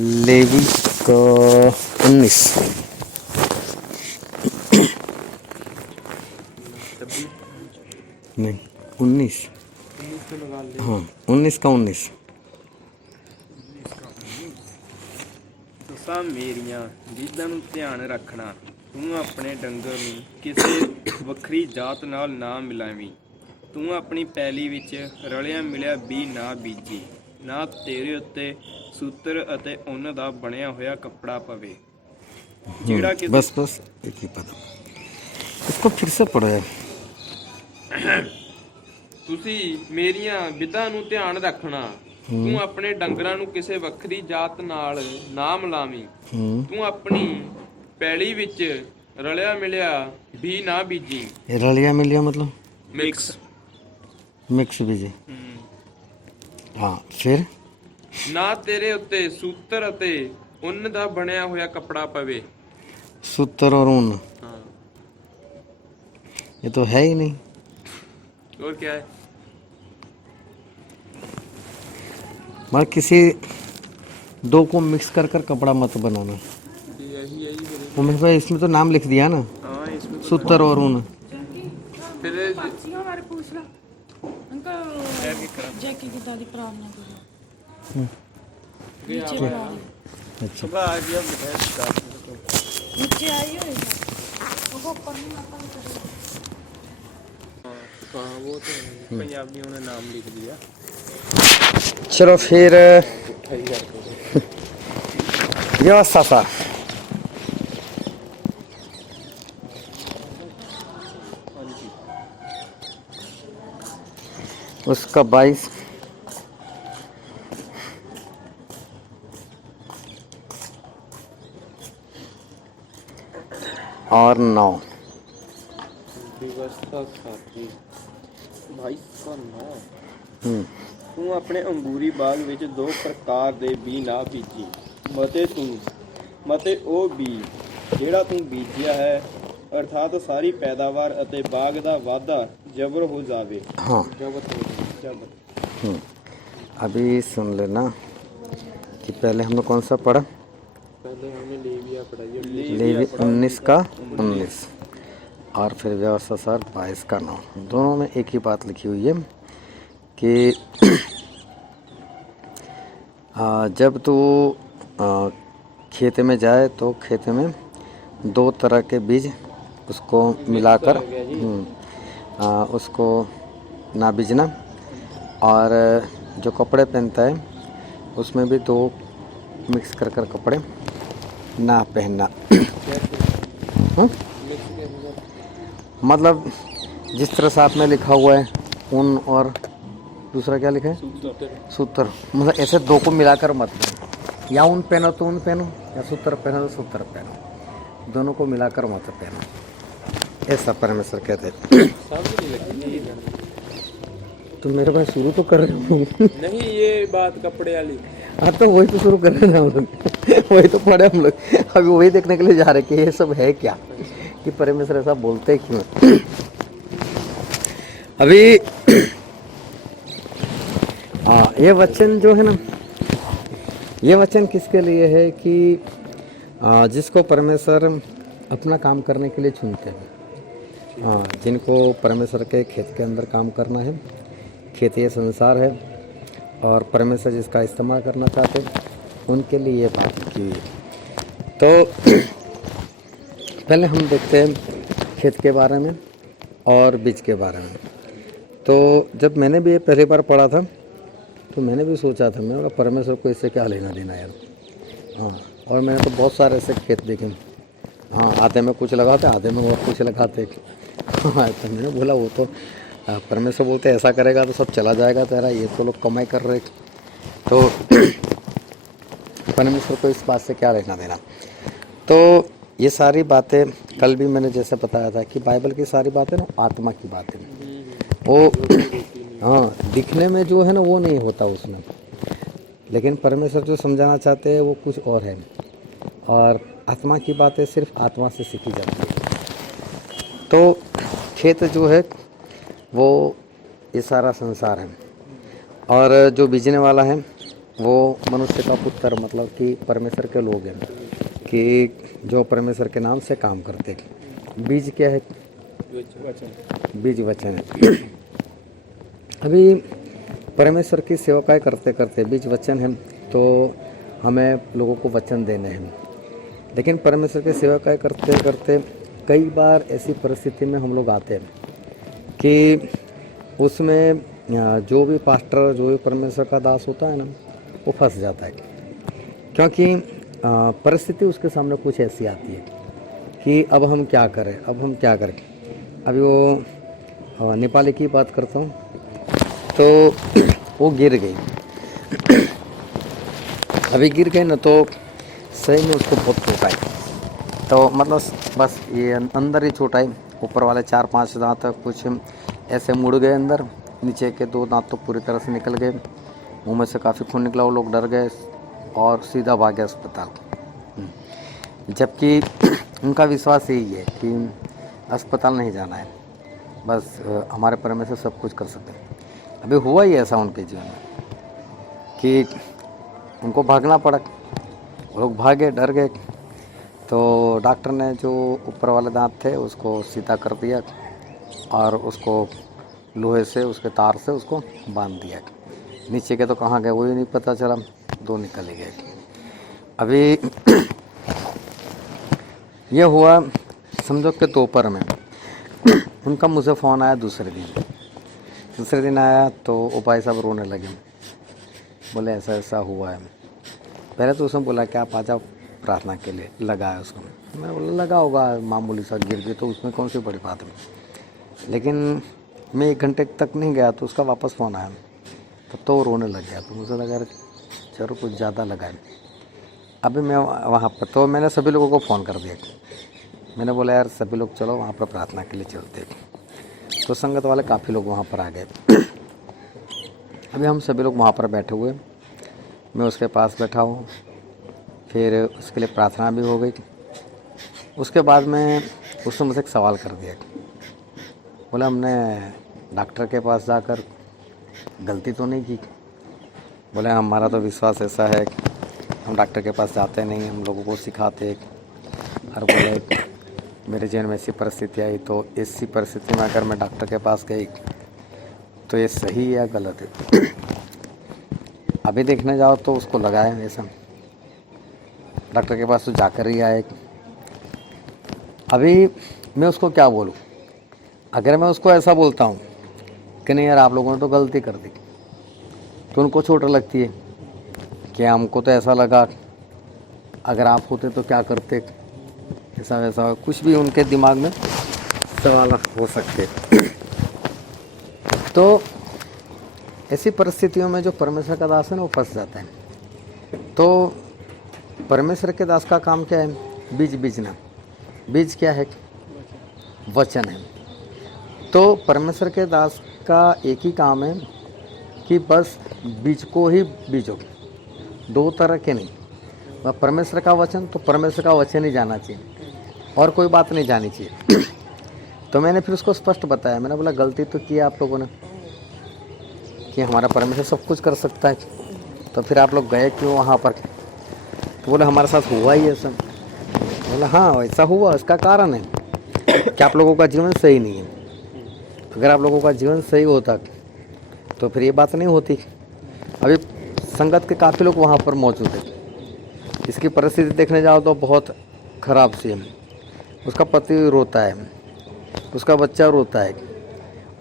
Levy का 19। नहीं 19। 19 तो लगा ले। हाँ 19 का 19। ਤੁਸਾਂ ਮੇਰੀਆਂ ਰੀਝਾਂ ਨੂੰ ਧਿਆਨ ਰੱਖਣਾ। ਤੂੰ ਆਪਣੇ ਡੰਗਰ ਨੂੰ ਕਿਸੇ ਵੱਖਰੀ ਜਾਤ ਨਾਲ ਨਾ ਮਿਲਾਵੀਂ। ਤੂੰ ਆਪਣੀ ਪੈਲੀ ਵਿੱਚ ਰਲਿਆ ਮਿਲਿਆ ਬੀਜ ਨਾ ਬੀਜੀ। ਨਾ ਤੇਰੇ ਉੱਤੇ ਸੂਤਰ ਅਤੇ ਉੱਨ ਦਾ ਬਣਿਆ ਹੋਇਆ ਕੱਪੜਾ ਪਵੇ। ਜਿਹੜਾ ਕਿ बस बस एक ही पद। इसको फिर से पढ़ो यार। ਤੁਸੀਂ ਮੇਰੀਆਂ ਵਿਧਾਂ ਨੂੰ ਧਿਆਨ ਰੱਖਣਾ। ਤੂੰ ਆਪਣੇ ਡੰਗਰਾਂ ਨੂੰ ਕਿਸੇ ਵੱਖਰੀ ਜਾਤ ਨਾਲ ਨਾ ਮਿਲਾਵੀਂ। ਤੂੰ ਆਪਣੀ ਪੈਲੀ ਵਿੱਚ ਰਲਿਆ ਮਿਲਿਆ ਵੀ ਨਾ ਬੀਜੀ। रलिया मिलिया मतलब ਮਿਕਸ। मिक्स बीजे। हाँ फिर ਨਾ ਤੇਰੇ ਉੱਤੇ ਸੂਤਰ ਅਤੇ ਉੱਨ ਦਾ ਬਣਿਆ ਹੋਇਆ ਕੱਪੜਾ ਪਵੇ। सूत्र और ऊन ਹਾਂ ये तो है ही नहीं। और क्या है? मगर किसी दो को मिक्स कर कर कपड़ा मत बनाना। यही वो मेरे भाई इसमें तो नाम लिख दिया ना, हाँ इसमें तो सूत्र और ऊन। फिर पर्चियां हमारे पूछ लो अंकल जैकी की दादी प्रार्थना करो नीचे बुला रही अच्छा सुबह आ गया मिठाई नीचे आई हो वो ऊपर नहीं आता करो हाँ वो तो है। पंजाबियों ने नाम लिख दिया। चलो फिर मिठाई करके व्यवस्था सा उसका 22 और 9। व्यवस्था साथी भाई का ना हम्म ਤੂੰ ਆਪਣੇ ਅੰਗੂਰੀ ਬਾਗ ਵਿੱਚ ਦੋ ਪ੍ਰਕਾਰ ਦੇ ਬੀਜ ਨਾ ਬੀਜੀ। ਮਤੇ ਉਹ ਬੀਜ ਜਿਹੜਾ ਤੂੰ ਬੀਜਿਆ ਹੈ ਅਰਥਾਤ ਸਾਰੀ ਪੈਦਾਵਾਰ ਅਤੇ ਬਾਗ ਦਾ ਵਾਧਾ ਜਬਰ ਹੋ ਜਾਵੇ। हाँ जबर अभी सुन लेना कि पहले हमने कौन सा पढ़ा। पहले हमने लेविया पढ़ाई लेवी 19 का 19 और फिर व्यवस्था सर 22 का 9। दोनों में एक ही बात लिखी हुई है कि जब तू खेत में जाए तो खेत में दो तरह के बीज उसको मिलाकर उसको ना बीजना और जो कपड़े पहनता है उसमें भी दो मिक्स कर कर कपड़े ना पहनना। मतलब जिस तरह साथ में लिखा हुआ है ऊन और दूसरा क्या लिखा है सूत्र। मतलब ऐसे दो को मिलाकर मत पहनो। या ऊन पहनो तो ऊन पहनो या सूत्र पहनो तो सूत्र पहनो। दोनों को मिलाकर मत पहनो ऐसा परमेश्वर कहते हैं। तो मेरे भाई शुरू तो कर रहे हो नहीं ये बात कपड़े वाली। हाँ तो वही तो शुरू कर रहे हैं हम लोग वही तो पढ़े हम लोग। अभी वही देखने के लिए जा रहे कि ये सब है क्या, कि परमेश्वर ऐसा बोलते क्यों। अभी ये वचन जो है ना, ये वचन किसके लिए है कि जिसको परमेश्वर अपना काम करने के लिए चुनते हैं। जिनको परमेश्वर के खेत के अंदर काम करना है, खेत ये संसार है और परमेश्वर जिसका इस्तेमाल करना चाहते हैं उनके लिए ये बात की हुई है। तो पहले हम देखते हैं खेत के बारे में और बीज के बारे में। तो जब मैंने भी ये पहली बार पढ़ा था तो मैंने भी सोचा था, मैंने कहा परमेश्वर को इससे क्या लेना देना यार। हाँ और मैंने तो बहुत सारे ऐसे खेत देखे। हाँ आधे में कुछ लगाते आधे में और कुछ लगाते। हाँ तो मैंने बोला वो तो परमेश्वर बोलते ऐसा करेगा तो सब चला जाएगा तेरा, ये तो लोग कमाई कर रहे। तो परमेश्वर को इस बात से क्या लेना देना। तो ये सारी बातें कल भी मैंने जैसे बताया था कि बाइबल की सारी बातें ना आत्मा की बातें वो हाँ दिखने में जो है ना वो नहीं होता उसमें, लेकिन परमेश्वर जो समझाना चाहते हैं वो कुछ और है। और आत्मा की बातें सिर्फ आत्मा से सीखी जाती है। तो खेत जो है वो ये सारा संसार है और जो बीजने वाला है वो मनुष्य का पुत्र मतलब कि परमेश्वर के लोग हैं कि जो परमेश्वर के नाम से काम करते। बीज क्या है? बीज वचन है। अभी परमेश्वर की सेवकाएं करते करते बीज वचन है, तो हमें लोगों को वचन देने हैं। लेकिन परमेश्वर की सेवकाएं करते करते कई बार ऐसी परिस्थिति में हम लोग आते हैं कि उसमें जो भी पास्टर, जो भी परमेश्वर का दास होता है ना, वो फंस जाता है। क्योंकि परिस्थिति उसके सामने कुछ ऐसी आती है कि अब हम क्या करें, अब हम क्या करें। अभी वो नेपाली की बात करता हूँ, तो वो गिर गई। अभी गिर गए ना, तो सही में उसको बहुत चोट आई। तो मतलब बस ये अंदर ही चोट आई, ऊपर वाले 4-5 दांत कुछ ऐसे मुड़ गए अंदर, नीचे के 2 दांत तो पूरी तरह से निकल गए, मुंह में से काफ़ी खून निकला। वो लोग डर गए और सीधा भागे अस्पताल। जबकि उनका विश्वास यही है कि अस्पताल नहीं जाना है, बस हमारे परमेश्वर सब कुछ कर सकते हैं। अभी हुआ ही ऐसा उनके जीवन में कि उनको भागना पड़ा। वो लोग भागे, डर गए, तो डॉक्टर ने जो ऊपर वाले दांत थे उसको सीधा कर दिया और उसको लोहे से, उसके तार से उसको बांध दिया। नीचे के तो कहाँ गए वही नहीं पता चला, 2 निकल ही गए। अभी ये हुआ समझो कि दोपहर में उनका मुझे फ़ोन आया। दूसरे दिन आया तो वो भाई साहब रोने लगे, बोले ऐसा ऐसा हुआ है। पहले तो उसने बोला कि आप आ जाओ प्रार्थना के लिए, लगाया उसको। मैं बोला लगा होगा, मामूली सा गिर गई तो उसमें कौन सी बड़ी बात है। लेकिन मैं 1 घंटे तक नहीं गया तो उसका वापस फ़ोन आया, तो वो रोने लग गया। तो मुझे लगा चलो कुछ ज़्यादा लगा है। अभी मैं वहाँ पर, तो मैंने सभी लोगों को फ़ोन कर दिया। मैंने बोला यार सभी लोग चलो वहाँ पर प्रार्थना के लिए चलते। तो संगत वाले काफ़ी लोग वहाँ पर आ गए। अभी हम सभी लोग वहाँ पर बैठे हुए, मैं उसके पास बैठा हूँ, फिर उसके लिए प्रार्थना भी हो गई। उसके बाद में उसने मुझसे एक सवाल कर दिया, बोला हमने डॉक्टर के पास जाकर गलती तो नहीं की? बोले हमारा तो विश्वास ऐसा है कि हम डॉक्टर के पास जाते नहीं, हम लोगों को सिखाते। और बोले मेरे जीवन में ऐसी परिस्थिति आई, तो इसी परिस्थिति में अगर मैं डॉक्टर के पास गई तो ये सही है या गलत है? अभी देखने जाओ तो उसको लगा है ऐसा, डॉक्टर के पास तो जाकर ही आए। अभी मैं उसको क्या बोलूँ? अगर मैं उसको ऐसा बोलता हूँ कि नहीं यार आप लोगों ने तो गलती कर दी, तो उनको चोट लगती है कि हमको तो ऐसा लगा, अगर आप होते तो क्या करते, ऐसा वैसा कुछ भी उनके दिमाग में सवाल हो सकते। तो ऐसी परिस्थितियों में जो परमेश्वर का दास है ना, वो फंस जाता है। तो परमेश्वर के दास का काम क्या है? बीज बीजना। बीज क्या है? वचन है। तो परमेश्वर के दास का एक ही काम है कि बस बीज को ही बीजो, 2 तरह के नहीं। परमेश्वर का वचन तो परमेश्वर का वचन ही जाना चाहिए, और कोई बात नहीं जानी चाहिए। तो मैंने फिर उसको स्पष्ट बताया, मैंने बोला गलती तो की आप लोगों ने कि हमारा परमेश्वर सब कुछ कर सकता है, तो फिर आप लोग गए क्यों वहाँ पर? तो बोले हमारे साथ हुआ ही ऐसा। बोला हाँ वैसा हुआ, इसका कारण है कि आप लोगों का जीवन सही नहीं है। अगर आप लोगों का जीवन सही होता तो फिर ये बात नहीं होती। अभी संगत के काफ़ी लोग वहाँ पर मौजूद है। इसकी परिस्थिति देखने जाओ तो बहुत ख़राब सी है। उसका पति रोता है, उसका बच्चा रोता है,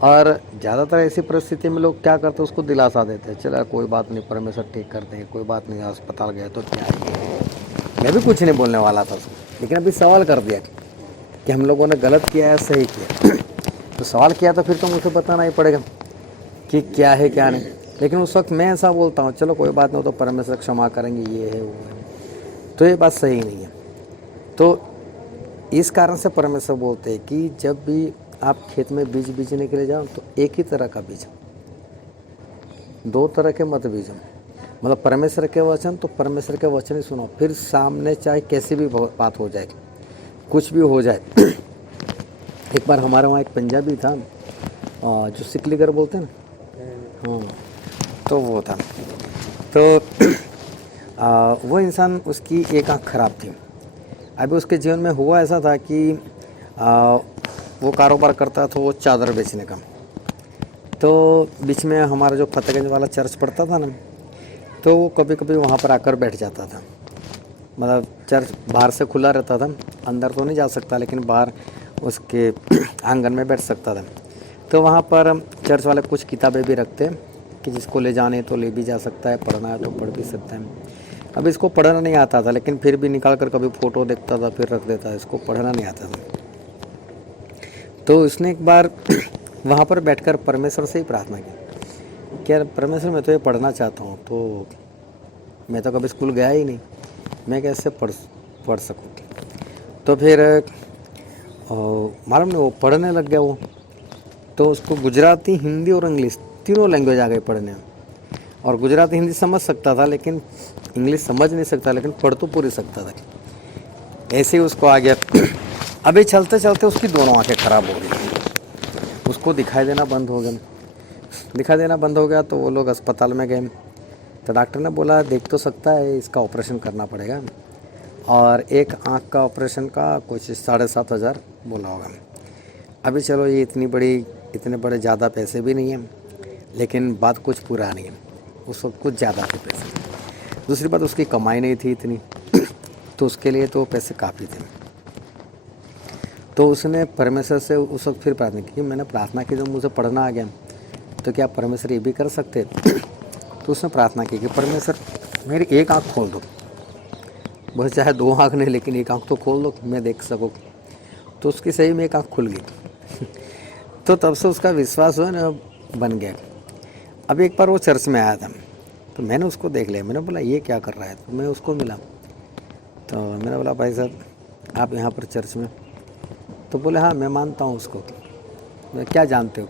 और ज़्यादातर ऐसी परिस्थिति में लोग क्या करते हैं, उसको दिलासा देते हैं, चला कोई बात नहीं परमेश्वर ठीक कर देंगे, कोई बात नहीं, अस्पताल गए तो क्या है। मैं भी कुछ नहीं बोलने वाला था उसको, लेकिन अभी सवाल कर दिया कि हम लोगों ने गलत किया है सही किया। तो सवाल किया तो फिर तो मुझे बताना ही पड़ेगा कि क्या है क्या नहीं। लेकिन उस वक्त मैं ऐसा बोलता हूँ चलो कोई बात नहीं, तो परमेश्वर क्षमा करेंगे, ये है वो है, तो ये बात सही नहीं है। तो इस कारण से परमेश्वर बोलते हैं कि जब भी आप खेत में बीज बीजने के लिए जाओ तो एक ही तरह का बीज, 2 तरह के मत बीजो। मतलब परमेश्वर के वचन तो परमेश्वर के वचन ही सुनो, फिर सामने चाहे कैसी भी बात हो जाए, कुछ भी हो जाए। एक बार हमारे वहाँ एक पंजाबी था जो सिकलीगर बोलते हैं ना, हाँ, तो वो था। तो वो इंसान, उसकी एक आँख खराब थी। अभी उसके जीवन में हुआ ऐसा था कि वो कारोबार करता था, वो चादर बेचने का। तो बीच में हमारा जो फतेहगंज वाला चर्च पड़ता था ना, तो वो कभी कभी वहाँ पर आकर बैठ जाता था। मतलब चर्च बाहर से खुला रहता था, अंदर तो नहीं जा सकता, लेकिन बाहर उसके आंगन में बैठ सकता था। तो वहाँ पर चर्च वाले कुछ किताबें भी रखते कि जिसको ले जाने तो ले भी जा सकता है, पढ़ना है तो पढ़ भी सकता है। अब इसको पढ़ना नहीं आता था, लेकिन फिर भी निकाल कर कभी फ़ोटो देखता था, फिर रख देता। इसको पढ़ना नहीं आता था। तो उसने एक बार वहाँ पर बैठकर परमेश्वर से ही प्रार्थना की, क्या परमेश्वर मैं तो ये पढ़ना चाहता हूँ, तो मैं तो कभी स्कूल गया ही नहीं, मैं कैसे पढ़ सकूँ। तो फिर मालूम नहीं, वो पढ़ने लग गया वो। तो उसको गुजराती, हिंदी और इंग्लिश तीनों लैंग्वेज आ गई पढ़ने। और गुजराती हिंदी समझ सकता था, लेकिन इंग्लिश समझ नहीं सकता, लेकिन पढ़ तो पूरी सकता था। ऐसे ही उसको आ गया। अभी चलते चलते उसकी दोनों आंखें खराब हो गई, उसको दिखाई देना बंद हो गया। तो वो लोग अस्पताल में गए। तो डॉक्टर ने बोला देख तो सकता है, इसका ऑपरेशन करना पड़ेगा। और एक आंख का ऑपरेशन का कुछ 7,500 बोला होगा। अभी चलो, ये इतने बड़े ज़्यादा पैसे भी नहीं हैं, लेकिन बात कुछ पुरानी है, उस वक्त कुछ ज़्यादा थे पैसे। दूसरी बात, उसकी कमाई नहीं थी इतनी, तो उसके लिए तो पैसे काफ़ी थे। तो उसने परमेश्वर से उस वक्त फिर प्रार्थना की। मैंने प्रार्थना की, जब मुझे पढ़ना आ गया तो क्या परमेश्वर ये भी कर सकते। तो उसने प्रार्थना की कि परमेश्वर मेरी एक आँख खोल दो, बस चाहे 2 आँख नहीं, लेकिन एक आँख तो खोल दो, मैं देख सकूँ। तो उसकी सही में एक आँख खुल गई। तो तब से उसका विश्वास जो है ना बन गया। अब एक बार वो चर्च में आया था, तो मैंने उसको देख लिया। मैंने बोला ये क्या कर रहा है, तो मैं उसको मिला। तो मैंने बोला भाई साहब आप यहाँ पर चर्च में? तो बोले हाँ मैं मानता हूँ उसको। मैं क्या जानते हो?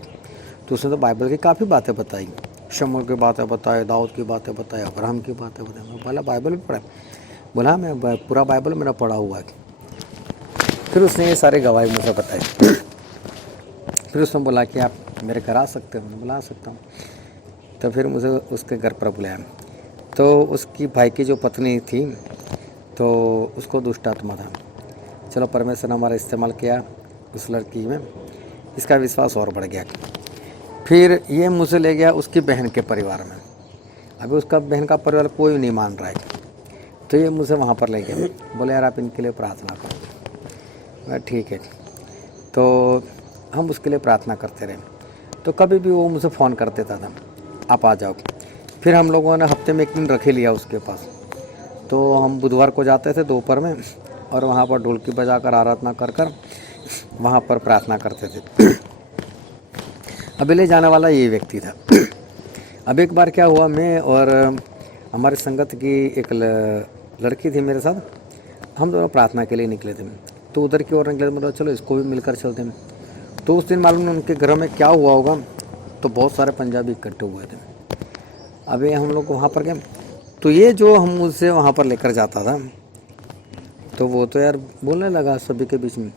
तो उसने तो बाइबल की काफ़ी बातें बताई, शमूएल की बातें बताई, दाऊद की बातें बताई, अब्राहम की बातें बताई। मैं बोला बाइबल भी पढ़ा? बोला मैं पूरा बाइबल मेरा पढ़ा हुआ है। फिर उसने ये सारे गवाही मुझे बताई। फिर उसने बोला कि आप मेरे घर आ सकते हो? मैंने बोला आ सकता हूँ। तो फिर मुझे उसके घर पर बुलाया। तो उसकी भाई की जो पत्नी थी, तो उसको दुष्ट आत्मा था। चलो परमेश्वर ने हमारा इस्तेमाल किया उस लड़की में, इसका विश्वास और बढ़ गया। फिर ये मुझे ले गया उसकी बहन के परिवार में। अभी उसका बहन का परिवार कोई नहीं मान रहा है, तो ये मुझे वहाँ पर ले गया। बोले यार आप इनके लिए प्रार्थना करो। मैं ठीक है। तो हम उसके लिए प्रार्थना करते रहे। तो कभी भी वो मुझे फ़ोन कर देता था आप आ जाओ। फिर हम लोगों ने हफ्ते में एक दिन रख ही लिया उसके पास। तो हम बुधवार को जाते थे दोपहर में, और वहाँ पर ढोलकी बजाकर आराधना कर वहाँ पर प्रार्थना करते थे। अभी ले जाने वाला ये व्यक्ति था। अब एक बार क्या हुआ, मैं और हमारे संगत की एक लड़की थी मेरे साथ, हम दोनों प्रार्थना के लिए निकले थे। तो उधर की ओर निकले, मतलब चलो इसको भी मिलकर चलते हैं। तो उस दिन मालूम नहीं उनके घरों में क्या हुआ होगा, तो बहुत सारे पंजाबी इकट्ठे हुए थे। अभी हम लोग वहाँ पर गए, तो ये जो हम मुझसे वहाँ पर लेकर जाता था, तो वो तो यार बोलने लगा सभी के बीच में,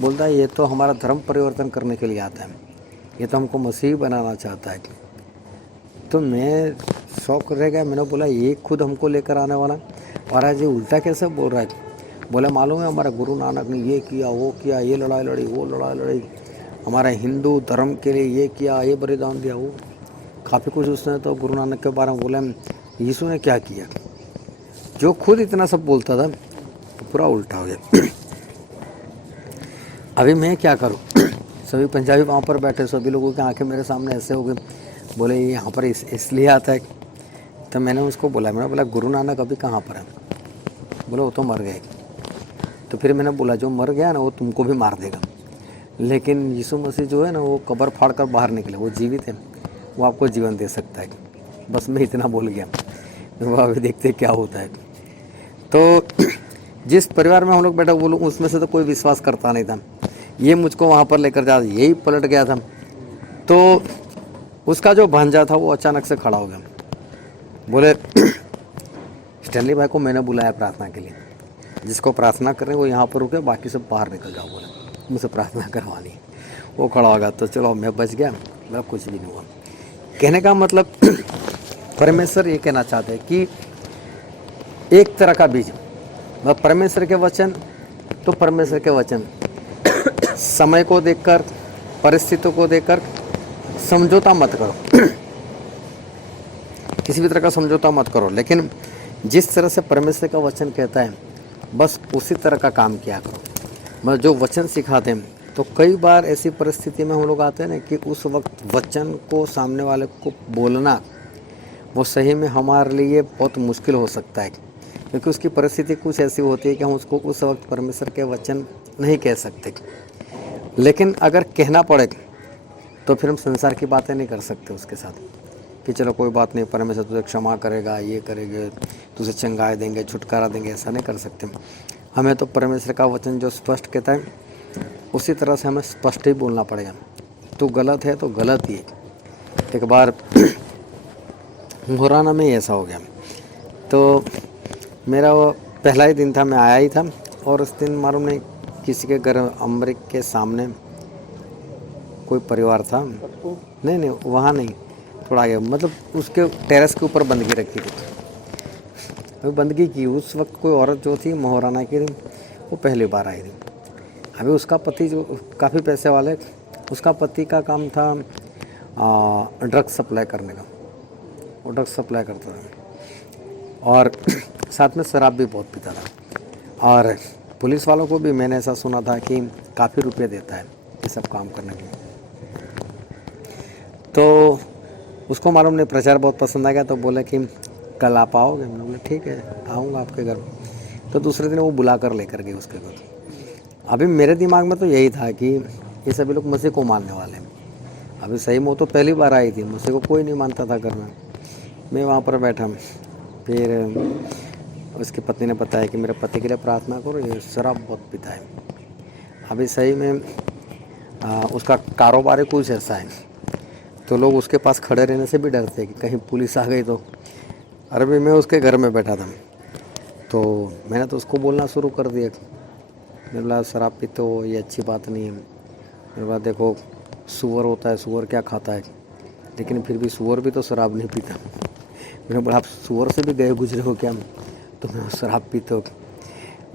बोलता है ये तो हमारा धर्म परिवर्तन करने के लिए आता है, ये तो हमको मसीह बनाना चाहता है। तो मैं शौक रह गया। मैंने बोला ये खुद हमको लेकर आने वाला, और आज ये उल्टा कैसे बोल रहा है। बोला मालूम है हमारा गुरु नानक ने ये किया, वो किया, ये लड़ाई लड़ी, वो लड़ाई लड़ी, हमारा हिंदू धर्म के लिए ये किया, ये बलिदान दिया, वो काफ़ी कुछ उसने तो गुरु नानक के बारे में बोला। यीशु ने क्या किया, जो खुद इतना सब बोलता था, तो पूरा उल्टा हो गया। अभी मैं क्या करूं? सभी पंजाबी वहाँ पर बैठे, सभी लोगों की आंखें मेरे सामने ऐसे हो गई। बोले ये यहाँ पर इसलिए आता है। तो मैंने उसको मैंने बोला गुरु नानक अभी कहाँ पर है? बोले वो तो मर गए। तो फिर मैंने बोला जो मर गया ना वो तुमको भी मार देगा, लेकिन यीशु मसीह जो है ना वो कब्र फाड़ कर बाहर निकले, वो जीवित है, वो आपको जीवन दे सकता है। बस मैं इतना बोल गया। वो अभी देखते क्या होता है। तो जिस परिवार में हम लोग बैठे वो लोग उसमें से तो कोई विश्वास करता नहीं था। ये मुझको वहाँ पर लेकर जा, यही पलट गया था। तो उसका जो भांजा था वो अचानक से खड़ा हो गया। बोले स्टैनली भाई को मैंने बुलाया प्रार्थना के लिए, जिसको प्रार्थना करें वो यहाँ पर रुके, बाकी सब बाहर निकल जाओ। बोले मुझे प्रार्थना करवानी है। वो खड़ा हो गया। तो चलो मैं बच गया, मतलब कुछ भी नहीं हुआ। कहने का मतलब परमेश्वर ये कहना चाहते हैं कि एक तरह का बीज, मतलब परमेश्वर के वचन तो परमेश्वर के वचन समय को देखकर, परिस्थितियों को देखकर समझौता मत करो, किसी भी तरह का समझौता मत करो, लेकिन जिस तरह से परमेश्वर का वचन कहता है बस उसी तरह का काम किया करो। मतलब जो वचन सिखाते हैं, तो कई बार ऐसी परिस्थिति में हम लोग आते हैं ना कि उस वक्त वचन को सामने वाले को बोलना वो सही में हमारे लिए बहुत मुश्किल हो सकता है, क्योंकि उसकी परिस्थिति कुछ ऐसी होती है कि हम उसको उस वक्त परमेश्वर के वचन नहीं कह सकते। लेकिन अगर कहना पड़े तो फिर हम संसार की बातें नहीं कर सकते उसके साथ कि चलो कोई बात नहीं, परमेश्वर तुझे क्षमा करेगा, ये करेंगे, तुझे चंगाई देंगे, छुटकारा देंगे, ऐसा नहीं कर सकते। हमें तो परमेश्वर का वचन जो स्पष्ट कहता है उसी तरह से हमें स्पष्ट ही बोलना पड़ेगा। तू गलत है तो गलत ही है। एक बार मुहराना में ही ऐसा हो गया, तो मेरा वो पहला ही दिन था, मैं आया ही था, और उस दिन मालूम नहीं किसी के घर अमृत के सामने कोई परिवार था, नहीं वहाँ नहीं, थोड़ा आगे, मतलब उसके टेरेस के ऊपर बंदगी रखी थी। अभी बंदगी की उस वक्त कोई औरत जो थी मुहराना की थी, वो पहली बार आई थी। अभी उसका पति जो काफ़ी पैसे वाले, उसका पति का काम था ड्रग्स सप्लाई करने का, वो ड्रग्स सप्लाई करता था और साथ में शराब भी बहुत पीता था। और पुलिस वालों को भी मैंने ऐसा सुना था कि काफ़ी रुपये देता है ये सब काम करने के लिए। तो उसको मालूम नहीं, प्रचार बहुत पसंद आ गया, तो बोले कि कल आप आओगे? मैंने बोला ठीक है, आऊँगा आपके घर। तो दूसरे दिन वो बुला कर लेकर गए उसके घर। अभी मेरे दिमाग में तो यही था कि ये सभी लोग मसीह को मानने वाले हैं। अभी सही में वो तो पहली बार आई थी, मसीह को कोई नहीं मानता था घर में। मैं वहाँ पर बैठा, फिर उसकी पत्नी ने बताया कि मेरे पति के लिए प्रार्थना करो, ये शराब बहुत पीता है। अभी सही में उसका कारोबार ही कुछ ऐसा है, तो लोग उसके पास खड़े रहने से भी डरते हैं कि कहीं पुलिस आ गई तो। अरे भाई मैं उसके घर में बैठा था, तो मैंने तो उसको बोलना शुरू कर दिया, मैंने बोला शराब पीते हो ये अच्छी बात नहीं है। मैंने बोला देखो सूअर होता है, सूअर क्या खाता है, लेकिन फिर भी सूअर भी तो शराब नहीं पीता। मैंने बोला आप सूअर से भी गए गुजरे हो क्या, तो मैं शराब पीते हो?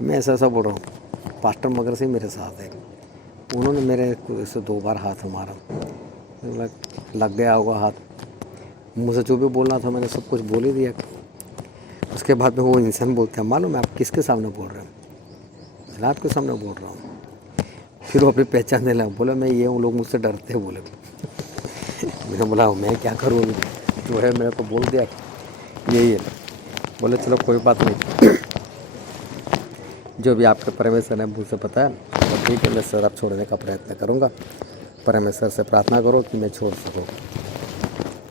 मैं ऐसा बोल रहा हूँ। पास्टर मगर से मेरे साथ है, उन्होंने मेरे से 2 बार हाथ मारा, लग गया होगा हाथ। मुझे जो भी बोलना था मैंने सब कुछ बोल ही दिया। उसके बाद में वो इंसान बोलते हैं मालूम है आप किसके सामने बोल रहे हो? मैं आपके सामने बोल रहा हूँ। फिर वो अपनी पहचान देने लगा, बोला मैं ये हूँ, लोग मुझसे डरते हैं। बोले मैंने बोला मैं क्या करूँ, जो है मेरे को बोल दिया यही है। बोले चलो कोई बात नहीं, जो भी आपके परमेश्वर ने मुझसे पता है तो ठीक है, मैं शराब छोड़ने का प्रयत्न करूँगा, परमेश्वर से प्रार्थना करो कि मैं छोड़ सकूँ।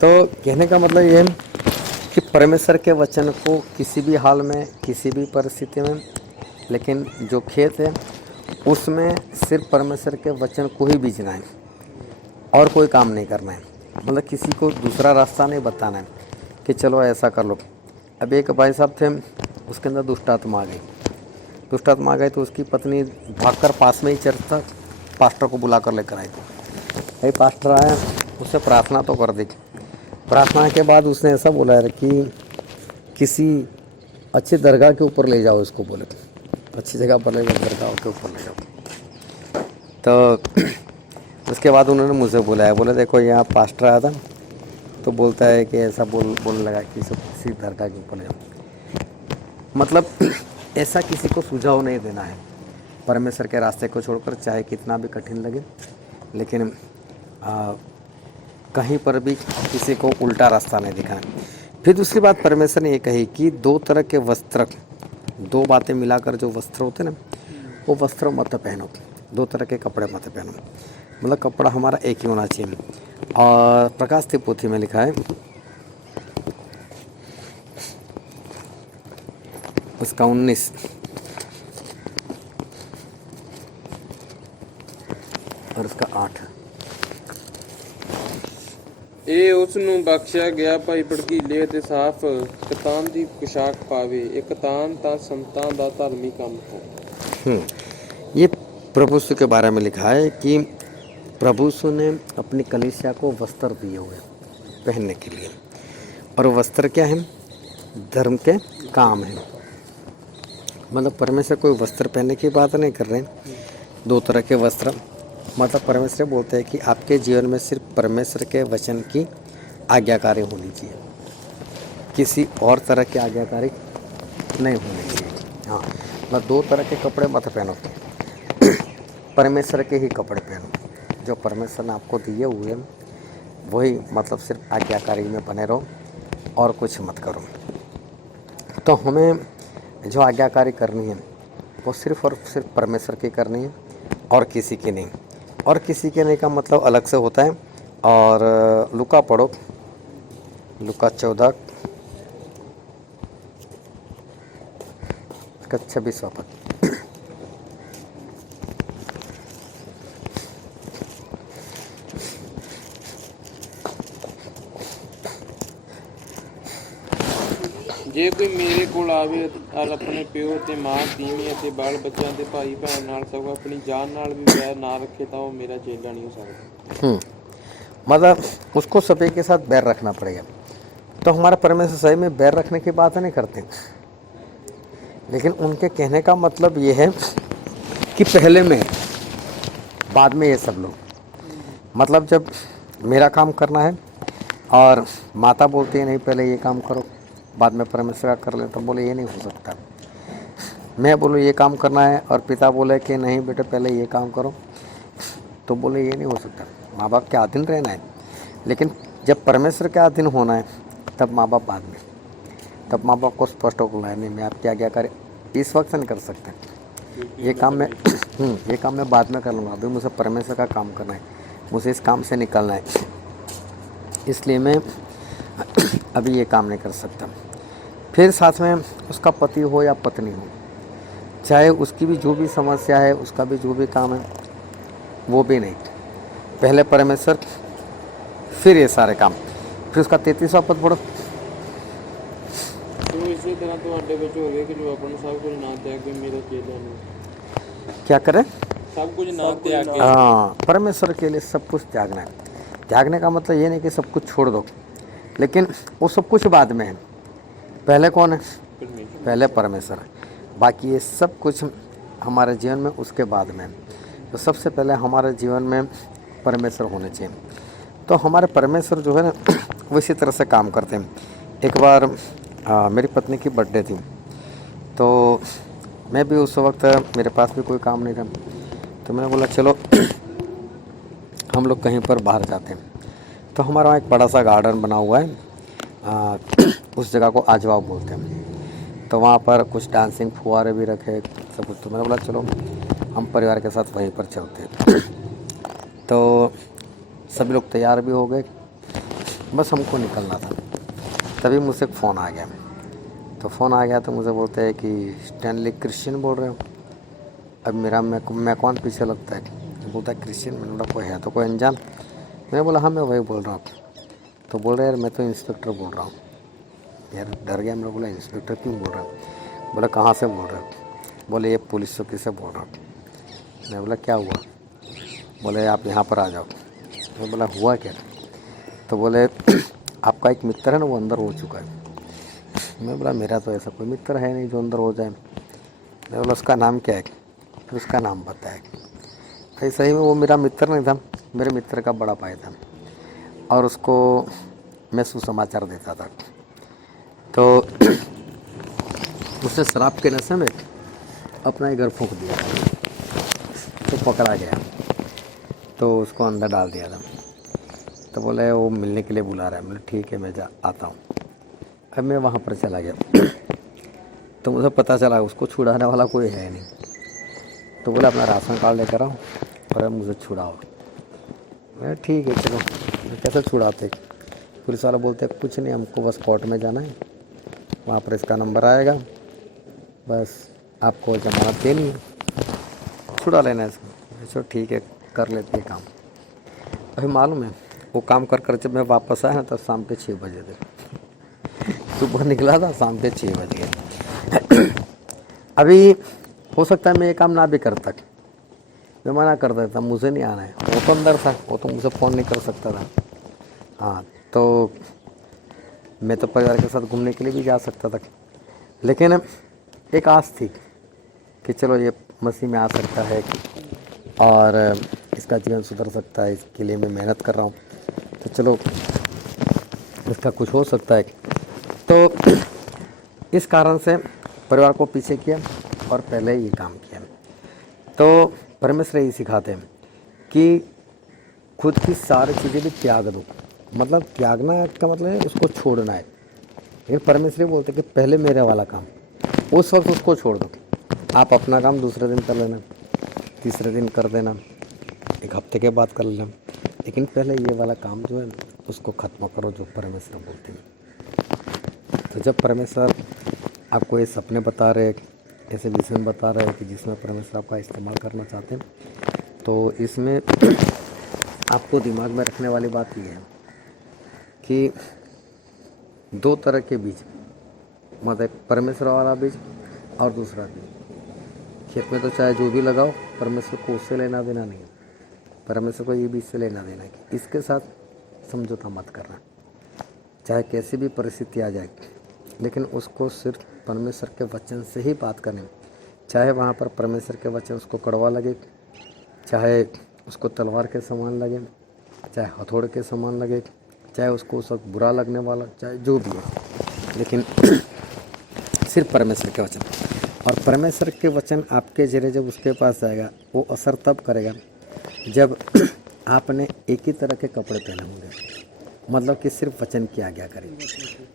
तो कहने का मतलब ये है कि परमेश्वर के वचन को किसी भी हाल में, किसी भी परिस्थिति में, लेकिन जो खेत है उसमें सिर्फ परमेश्वर के वचन को ही बीजना है और कोई काम नहीं करना है। मतलब किसी को दूसरा रास्ता नहीं बताना है कि चलो ऐसा कर लो। अब एक भाई साहब थे, उसके अंदर दुष्ट आत्मा आ गई। दुष्ट आत्मा आ गई तो उसकी पत्नी भागकर पास में ही चर्च था, पास्टर को बुला कर लेकर आई थी। भाई पास्टर आया, उससे प्रार्थना तो कर दी। प्रार्थना के बाद उसने ऐसा बोला है कि किसी अच्छी दरगाह के ऊपर ले जाओ इसको, बोले अच्छी जगह पर ले जाओ, दरगाह के ऊपर ले जाओ। तो उसके बाद उन्होंने मुझे बुलाया, बोले देखो यहाँ पास्टर आया था तो बोलता है कि ऐसा बोलने लगा कि सब किसी दरगाह के ऊपर ले जाओ। मतलब ऐसा किसी को सुझाव नहीं देना है परमेश्वर के रास्ते को छोड़कर, चाहे कितना भी कठिन लगे, लेकिन कहीं पर भी किसी को उल्टा रास्ता नहीं दिखाना। फिर दूसरी बात परमेश्वर ने ये कही कि 2 तरह के वस्त्र, 2 बातें मिलाकर जो वस्त्र होते हैं ना, वो वस्त्र मत पहनो, 2 तरह के कपड़े मत पहनो। मतलब कपड़ा हमारा एक ही होना चाहिए। और प्रकाश की पोथी में लिखा है उसका 19 और उसका 8। ਇਹ ਉਸ ਨੂੰ ਬਖਸ਼ਿਆ ਗਿਆ ਭਾਈ ਭੜਕੀਲੇ ਅਤੇ ਸਾਫ਼ ਕਤਾਨ ਦੀ ਪੁਸ਼ਾਕ ਪਾਵੇ, ਇਹ ਕਤਾਨ ਤਾਂ ਸੰਤਾਂ ਦਾ ਧਰਮੀ ਕੰਮ ਹੈ। ये प्रभु यीशु के बारे में लिखा है कि प्रभु यीशु ने अपनी कलीसिया को वस्त्र दिए हुए पहनने के लिए, और वस्त्र क्या है, धर्म के काम है। मतलब परमेश्वर कोई वस्त्र पहनने की बात नहीं कर रहे हैं, दो तरह के वस्त्र। मतलब परमेश्वर बोलते हैं कि आपके जीवन में सिर्फ परमेश्वर के वचन की आज्ञाकारी होनी चाहिए, किसी और तरह की आज्ञाकारी नहीं होनी चाहिए। हाँ, मतलब दो तरह के कपड़े मत पहनो, परमेश्वर के ही कपड़े पहनो, जो परमेश्वर ने आपको दिए हुए वही, मतलब सिर्फ आज्ञाकारी में बने रहो और कुछ मत करो। तो हमें जो आज्ञाकारी करनी है वो सिर्फ और सिर्फ परमेश्वर की करनी है और किसी की नहीं। और किसी के नहीं का मतलब अलग से होता है। और लूका पढ़ो, लूका 14 का 26वां पद। ਜੇ ਕੋਈ ਮੇਰੇ ਕੋਲ ਆਵੇ ਅਤੇ ਆਪਣੇ ਪਿਓ ਤੇ ਮਾਂ ਤੀਵੀਂ ਅਤੇ ਬਾਲ ਬੱਚਿਆਂ ਤੇ ਭਾਈ ਭੈਣ ਨਾਲ ਸਗੋਂ ਆਪਣੀ ਜਾਨ ਨਾਲ ਵੀ बैर ना रखे तो वो मेरा चेला नहीं हो सकता। मतलब उसको सभी के साथ बैर रखना पड़ेगा। तो हमारा परमेश्वर सही में बैर रखने की बात नहीं करते, लेकिन उनके कहने का मतलब ये है कि पहले मैं बाद में ये सब लोग। मतलब जब मेरा काम करना है और माता बोलती है नहीं पहले ये काम करो बाद में परमेश्वर का कर ले, तो बोले ये नहीं हो सकता। मैं बोलूँ ये काम करना है और पिता बोले कि नहीं बेटे पहले ये काम करो, तो बोले ये नहीं हो सकता। माँ बाप के अधीन रहना है, लेकिन जब परमेश्वर के अधीन होना है तब माँ बाप बाद में। तब माँ बाप को स्पष्ट होकर है नहीं मैं आपकी आज्ञा करे इस वक्त नहीं कर सकते, ये काम मैं ये काम मैं बाद में कर लूँगा, अभी मुझे परमेश्वर का काम करना है, मुझे इस काम से निकलना है, इसलिए मैं अभी ये काम नहीं कर सकता। फिर साथ में उसका पति हो या पत्नी हो, चाहे उसकी भी जो भी समस्या है, उसका भी जो भी काम है, वो भी नहीं, पहले परमेश्वर फिर ये सारे काम। फिर उसका 33वां पद पढ़ो। तो इसी तरह तो अड्डे ਵਿੱਚ ਹੋਵੇ ਕਿ ਜੋ ਆਪਣਾ सब कुछ ना त्याग के मेरा चेला नहीं। क्या करें, सब कुछ ना त्याग के। हाँ, परमेश्वर के लिए सब कुछ त्यागना है। त्यागने का मतलब ये नहीं कि सब कुछ छोड़ दो, लेकिन वो सब कुछ बाद में है, पहले कौन है, पहले परमेश्वर है, बाकी ये सब कुछ हमारे जीवन में उसके बाद में है। तो सबसे पहले हमारे जीवन में परमेश्वर होने चाहिए। तो हमारे परमेश्वर जो है ना वो इसी तरह से काम करते हैं। एक बार मेरी पत्नी की बर्थडे थी, तो मैं भी उस वक्त मेरे पास भी कोई काम नहीं था, तो मैंने बोला चलो हम लोग कहीं पर बाहर जाते हैं। तो हमारा वहाँ एक बड़ा सा गार्डन बना हुआ है, उस जगह को आजवाब बोलते हैं। तो वहाँ पर कुछ डांसिंग फुहारे भी रखे सब कुछ, तो मैंने बोला चलो हम परिवार के साथ वहीं पर चलते हैं। तो सभी लोग तैयार भी हो गए, बस हमको निकलना था। तभी मुझसे एक फ़ोन आ गया। तो फ़ोन आ गया तो मुझे बोलते हैं कि स्टैनली क्रिश्चियन बोल रहे हो। अब मेरा मैं कौन पीछे लगता है, बोलता है क्रिश्चियन। मैंने बोला कोई है तो कोई अनजान। मैंने बोला हाँ मैं वही बोल रहा हूँ। तो बोल रहे यार मैं तो इंस्पेक्टर बोल रहा हूँ। यार डर गया, मैंने बोला इंस्पेक्टर क्यों बोल रहा हूँ। बोला कहाँ से बोल रहे हो। बोले ये पुलिस चौकी से बोल रहा हूँ। मैं बोला क्या हुआ। बोले आप यहाँ पर आ जाओ। मैं बोला हुआ क्या। तो बोले आपका एक मित्र है ना वो अंदर हो चुका है। मैं बोला मेरा तो ऐसा कोई मित्र है नहीं जो अंदर हो जाए। मैं बोला उसका नाम क्या है, फिर उसका नाम बताया। भाई सही में वो मेरा मित्र नहीं था, मेरे मित्र का बड़ा भाई था, और उसको मैं सुसमाचार देता था। तो उसने शराब के नशे में अपना ही घर फूंक दिया, तो पकड़ा गया, तो उसको अंदर डाल दिया था। तो बोले वो मिलने के लिए बुला रहा है। बोले ठीक है मैं आता हूँ। अब मैं वहाँ पर चला गया तो मुझे पता चला उसको छुड़ाने वाला कोई है नहीं। तो बोले अपना राशन कार्ड लेकर आओ और मुझे छुड़ाओ। मैं ठीक है चलो। कैसे छुड़ाते, पुलिस वाला बोलते कुछ नहीं हमको बस कोर्ट में जाना है, वहाँ पर इसका नंबर आएगा, बस आपको जमानत देनी है, छुड़ा लेना है इसको। चलो ठीक है कर लेते हैं काम। अभी मालूम है वो काम कर कर जब मैं वापस आया तो शाम के 6 बजे थे। सुबह निकला था शाम के 6 बज गए। अभी हो सकता है मैं ये काम ना भी करता, मैं मना कर देता मुझे नहीं आना है। वो तो अंदर था, वो तो मुझे फ़ोन नहीं कर सकता था। हाँ तो मैं तो परिवार के साथ घूमने के लिए भी जा सकता था, लेकिन एक आस थी कि चलो ये मसीह में आ सकता है और इसका जीवन सुधर सकता है, इसके लिए मैं मेहनत कर रहा हूँ, तो चलो इसका कुछ हो सकता है। तो इस कारण से परिवार को पीछे किया और पहले ये काम किया। तो परमेश्वर यही सिखाते हैं कि खुद की सारी चीज़ें भी त्याग दो, मतलब त्यागना का मतलब है उसको छोड़ना है। लेकिन परमेश्वर बोलते कि पहले मेरे वाला काम, उस वक्त उसको छोड़ दो। आप अपना काम दूसरे दिन कर लेना, तीसरे दिन कर देना, एक हफ्ते के बाद कर लेना, लेकिन पहले ये वाला काम जो है उसको ख़त्म करो जो परमेश्वर बोलते हैं। तो जब परमेश्वर आपको ये सपने बता रहे, ऐसे विज़न बता रहे हैं कि जिसमें परमेश्वर आपका इस्तेमाल करना चाहते हैं, तो इसमें आपको दिमाग में रखने वाली बात ये है कि दो तरह के बीज, मतलब परमेश्वर वाला बीज और दूसरा बीज। खेत में तो चाहे जो भी लगाओ, परमेश्वर को उससे लेना देना नहीं है। परमेश्वर को ये बीज से लेना देना है कि इसके साथ समझौता मत करना, चाहे कैसी भी परिस्थिति आ जाए, लेकिन उसको सिर्फ परमेश्वर के वचन से ही बात करनी। चाहे वहाँ पर परमेश्वर के वचन उसको कड़वा लगे, चाहे उसको तलवार के समान लगे, चाहे हथौड़े के समान लगे, चाहे उसको उस वक्त बुरा लगने वाला, चाहे जो भी है, लेकिन सिर्फ परमेश्वर के वचन। और परमेश्वर के वचन आपके जरिए जब उसके पास जाएगा, वो असर तब करेगा जब आपने एक ही तरह के कपड़े पहने होंगे, मतलब कि सिर्फ वचन की आज्ञा करें।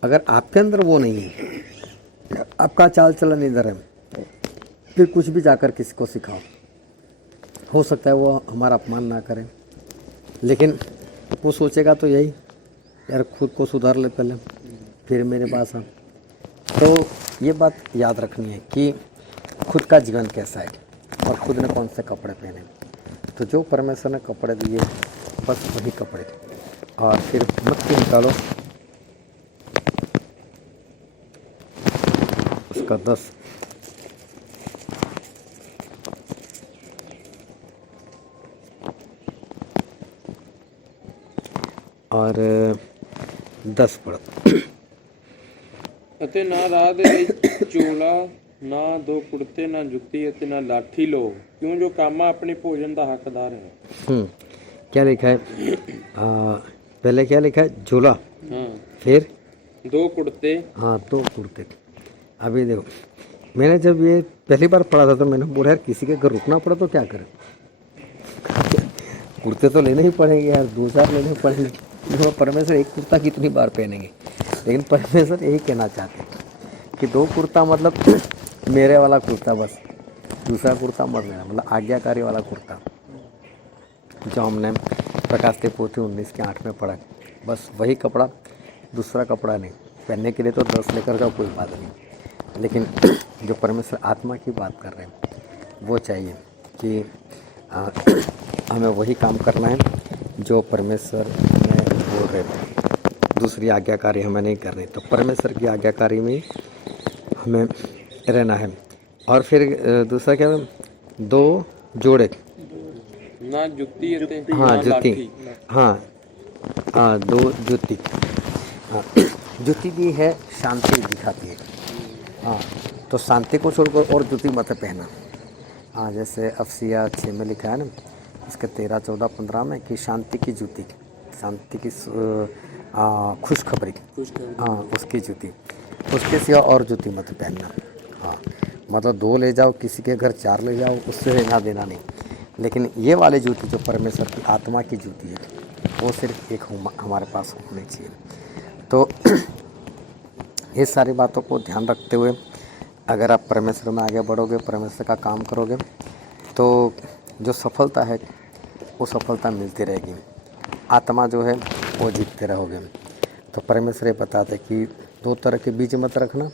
अगर आपके अंदर वो नहीं है, आपका चाल चलन इधर है, फिर कुछ भी जाकर किसी को सिखाओ, हो सकता है वो हमारा अपमान ना करें, लेकिन वो सोचेगा तो यही, यार खुद को सुधार ले पहले फिर मेरे पास आ। तो ये बात याद रखनी है कि खुद का जीवन कैसा है और खुद ने कौन से कपड़े पहने। तो जो परमेश्वर ने कपड़े दिए बस वही कपड़े, और फिर मत्ती निकालो उसका 10 और 10 पढ़ो। ਅਤੇ ਨਾ ਰਾਹ ਦੇ ਲਈ ਚੋਲਾ, ਨਾ ਦੋ ਕੁੜਤੇ, ਨਾ ਜੁੱਤੀ ਅਤੇ ਨਾ ਲਾਠੀ ਲਓ, ਕਿਉਂ ਜੋ ਕਾਮਾ ਆਪਣੇ ਭੋਜਨ ਦਾ ਹੱਕਦਾਰ ਹੈ। क्या लिखा है? पहले क्या लिखा है? झोला, हाँ, फिर दो कुड़ते, हाँ 2 कुर्ते। अभी देखो, मैंने जब ये पहली बार पढ़ा था तो मैंने बोला यार किसी के घर रुकना पड़ा तो क्या करें, कुर्ते तो लेने ही पड़ेंगे यार, 2-4 लेने ही पड़ेंगे। तो परमेश्वर एक कुर्ता कितनी बार पहनेंगे, लेकिन परमेश्वर यही कहना चाहते हैं कि 2 कुर्ता मतलब मेरे वाला कुर्ता, बस दूसरा कुर्ता मत लेना, मतलब आज्ञाकारी वाला कुर्ता जो हमने प्रकाश ते पोथी 19 के 8 में पढ़ा, बस वही कपड़ा, दूसरा कपड़ा नहीं। पहनने के लिए तो 10 लेकर का कोई बात नहीं, लेकिन जो परमेश्वर आत्मा की बात कर रहे हैं वो चाहिए कि हमें वही काम करना है जो परमेश्वर में बोल रहे थे, दूसरी आज्ञाकारी हमें नहीं करनी। तो परमेश्वर की आज्ञाकारी में हमें रहना है। और फिर दूसरा क्या है? 2 जोड़े, ना जुत्ती ਅਤੇ हाँ ना जूती, लाठी। हाँ 2 जूती। हाँ जूती भी है, शांति दिखाती है। हाँ तो शांति को छोड़कर और जूती मत पहना। हाँ जैसे अफसिया 6 में लिखा है ना, इसके 13, 14, 15 में कि शांति की जूती, शांति की खुशखबरी, हाँ उसकी जूती, उसके सिवा और जूती मत पहनना। हाँ मतलब 2 ले जाओ, किसी के घर 4 ले जाओ, उससे लेना देना नहीं, लेकिन ये वाली जूती जो परमेश्वर की आत्मा की जूती है वो सिर्फ एक हमारे पास होनी चाहिए। तो ये सारी बातों को ध्यान रखते हुए अगर आप परमेश्वर में आगे बढ़ोगे, परमेश्वर का काम करोगे, तो जो सफलता है वो सफलता मिलती रहेगी, आत्मा जो है वो जीतते रहोगे। तो परमेश्वर ये बताते कि 2 तरह के बीज मत रखना,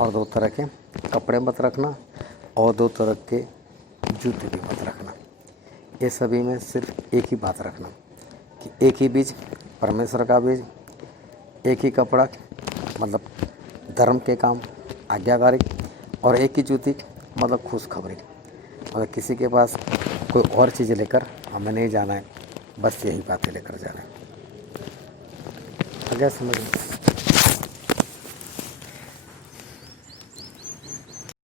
और 2 तरह के कपड़े मत रखना, और 2 तरह के जूते भी मत रखना। ये सभी में सिर्फ एक ही बात रखना कि एक ही बीज, परमेश्वर का बीज, एक ही कपड़ा मतलब धर्म के काम, आज्ञाकारी, और एक ही जूती मतलब खुशखबरी, मतलब किसी के पास कोई और चीज़ लेकर हमें नहीं जाना है, बस यही बातें लेकर जाना है। आ गया समझ में?